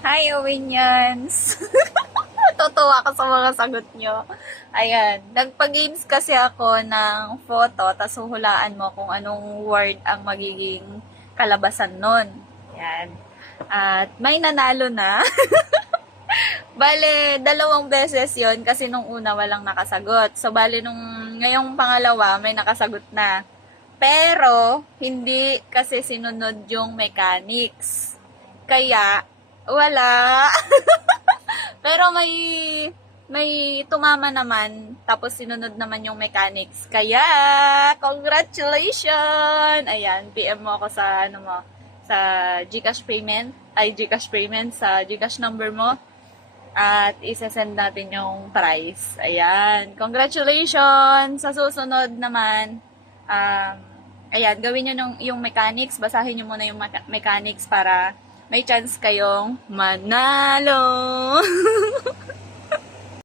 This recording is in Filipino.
Hi, Owinians! Totoo ako sa mga sagot nyo. Ayan, nagpa-games kasi ako ng photo, tas huhulaan mo kung anong word ang magiging kalabasan nun. Ayan. At may nanalo na. Bale, dalawang beses yon kasi nung una walang nakasagot. So, bale, nung ngayong pangalawa, may nakasagot na. Pero, hindi kasi sinunod yung mechanics. Kaya, wala. Pero may tumama naman, tapos sinunod naman yung mechanics. Kaya, congratulations! Ayan, PM mo ako sa, ano mo, sa GCash payment, GCash payment, sa GCash number mo. At isesend natin yung price. Ayan, congratulations! Sa susunod naman, ayan, gawin nyo yung mechanics, basahin nyo muna yung mechanics para may chance kayong manalo.